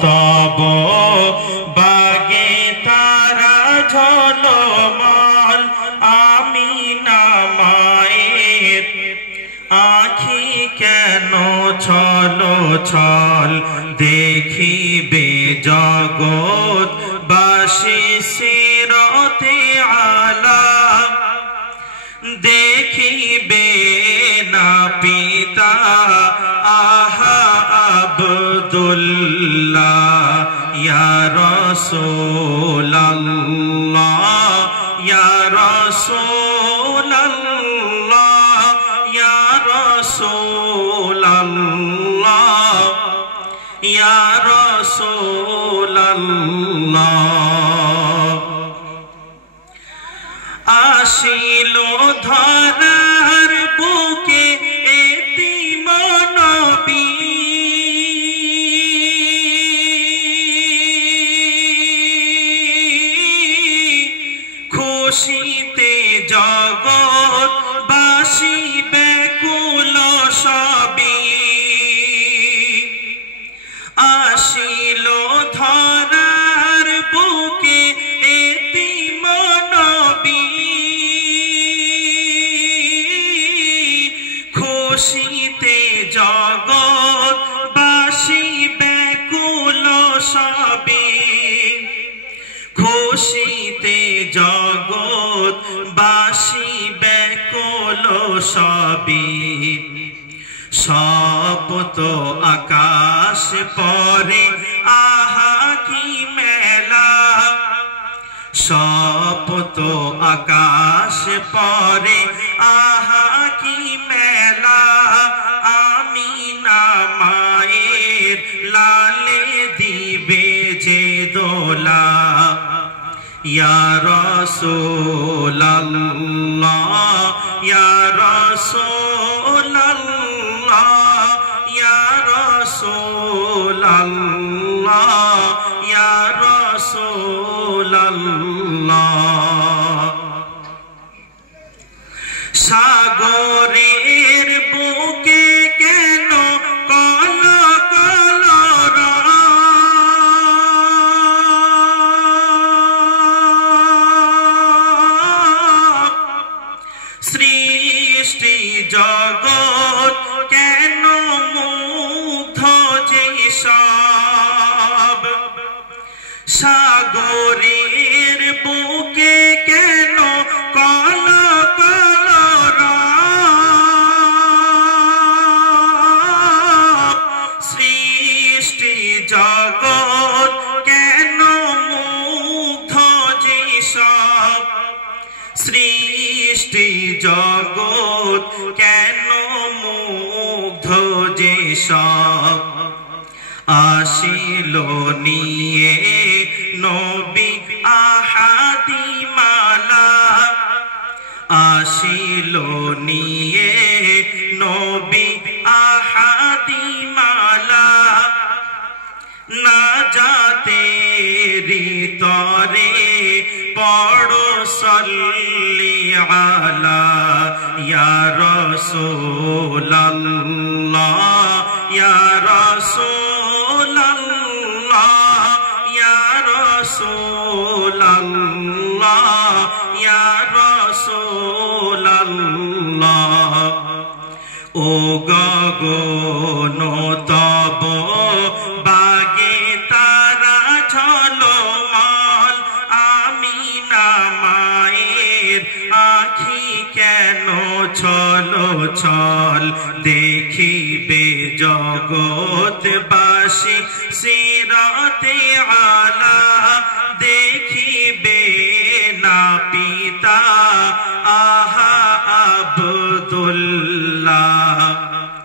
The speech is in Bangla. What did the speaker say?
তব বাগে তারা ঝলমল আমিনা মায়ের আখি কেন ছল ছল দেখিবে জগৎ বাসী সিরতে আলা দেখিবে না পিতা আহা আব্দুল্লাহ ইয়া রাসূলুল্লাহ ইয়া রাসূলুল্লাহ ইয়া রাসূলুল্লাহ ইয়া রাসূলুল্লাহ আসিল ধরার বুকে এতিম নবী খুশিতে জগৎ বাসী ব্যাকুল সবই আসিল ধরার বুকে এতিম নবী খুশিতে জগৎ বাসী ব্যাকুল সবই খুশিতে জগৎ বাসী ব্যাকুল সবই সপ্ত আকাশ পরে আহা কি মেলা সপ্ত আকাশ পরে আহা কি মেলা আমিনা মায়ের লালে দিবে যে দোলা ইয়া রাসূলুল্লাহ ইয়া রাসূলুল্লাহ ইয়া রাসূলুল্লাহ ইয়া রাসূলুল্লাহ সাগরের বুকে কেন কল কল সৃষ্টি জগৎ কেন মুগ্ধ যে সব সাগরের বুকে কেন কল কল সৃষ্টি জগৎ কেন মুগ্ধ যে সব সৃষ্টি জগৎ কেন মুগ্ধ যে সব আসিল নিয়ে নবী আহাদি মালা আসিল নিয়ে নবী আহাদি মালা না যাতে রিতরে পড়ো সল্লি আলা ইয়া রাসূলুল্লাহ ইয়া রাসূলুল্লাহ ইয়া রাসূলুল্লাহ ইয়া রাসূলুল্লাহ ও গগন তব বাগে তারা ঝলমল আমিনা মায়ের আখি কেন ছল ছল দেখিবে জগৎ বাসী সিরতে আলা দেখিবে না